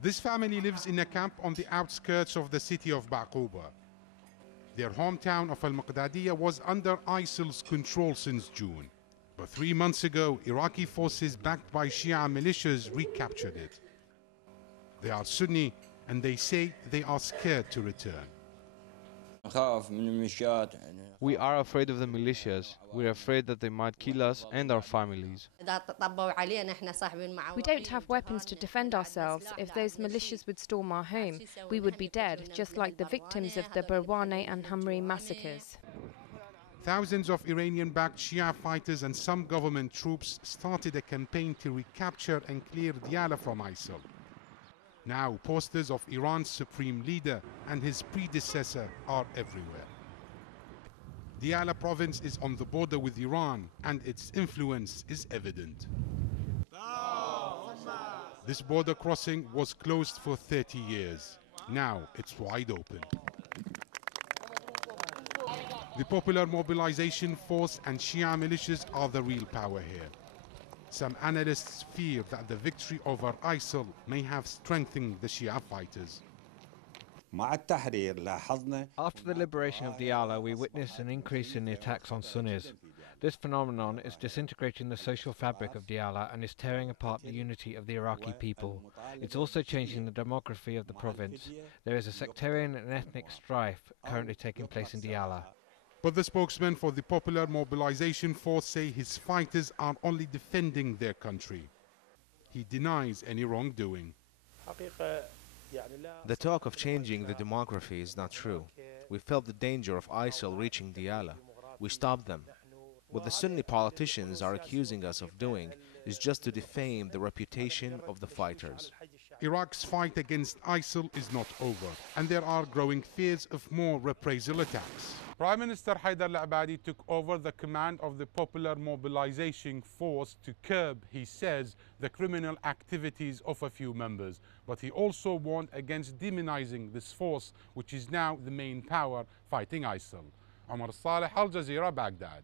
This family lives in a camp on the outskirts of the city of Baqouba. Their hometown of Al-Muqdadiyya was under ISIL's control since June. But 3 months ago, Iraqi forces backed by Shia militias recaptured it. They are Sunni and they say they are scared to return. We are afraid of the militias. We are afraid that they might kill us and our families. We don't have weapons to defend ourselves. If those militias would storm our home, we would be dead, just like the victims of the Barwane and Hamri massacres. Thousands of Iranian-backed Shia fighters and some government troops started a campaign to recapture and clear Diyala from ISIL. Now, posters of Iran's supreme leader and his predecessor are everywhere. Diyala province is on the border with Iran, and its influence is evident. This border crossing was closed for 30 years. Now it's wide open. The Popular Mobilization Force and Shia militias are the real power here. Some analysts fear that the victory over ISIL may have strengthened the Shia fighters. After the liberation of Diyala, we witnessed an increase in the attacks on Sunnis. This phenomenon is disintegrating the social fabric of Diyala and is tearing apart the unity of the Iraqi people. It's also changing the demography of the province. There is a sectarian and ethnic strife currently taking place in Diyala. But the spokesman for the Popular Mobilization Force say his fighters are only defending their country. He denies any wrongdoing. The talk of changing the demography is not true. We felt the danger of ISIL reaching Diyala. We stopped them. What the Sunni politicians are accusing us of doing is just to defame the reputation of the fighters. Iraq's fight against ISIL is not over, and there are growing fears of more reprisal attacks. Prime Minister Haider al-Abadi took over the command of the Popular Mobilization Force to curb, he says, the criminal activities of a few members. But he also warned against demonizing this force, which is now the main power fighting ISIL. Omar Saleh, Al Jazeera, Baghdad.